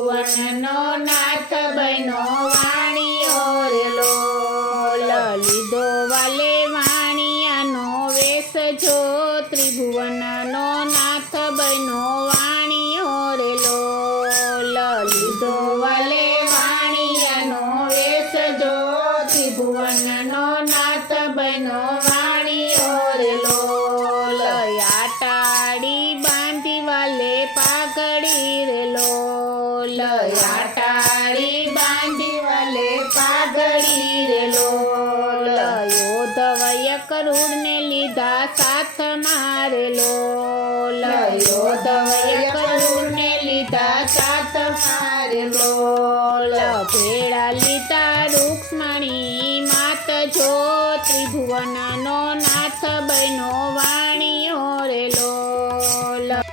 ત્રિભુવનનો નાથ બન્યો વાણિયો રે લોલ લીધો વાલે વાણિયાનો વેશ જો ત્રિભુવનનો નાથ બન્યો વાણિયો રે લોલ લીધો વાલે વાણિયાનો વેશ જો ત્રિભુવનનો નાથ બન્યો વાણિયો રે લોલ આટાડી બાંધી વાલે પાઘડી રે લોલ આટાડી બાંધી વાલે પાઘડી રે લોલ યોધવય કરુણને લીધા સાથ મારે લોલ યોધવય કરુણને લીધા સાથ મારે લોલ ભેળા લીધા રૂક્ષ્મણી માત જો ત્રિભુવનનો નાથ બન્યો વાણિયો રે લોલ।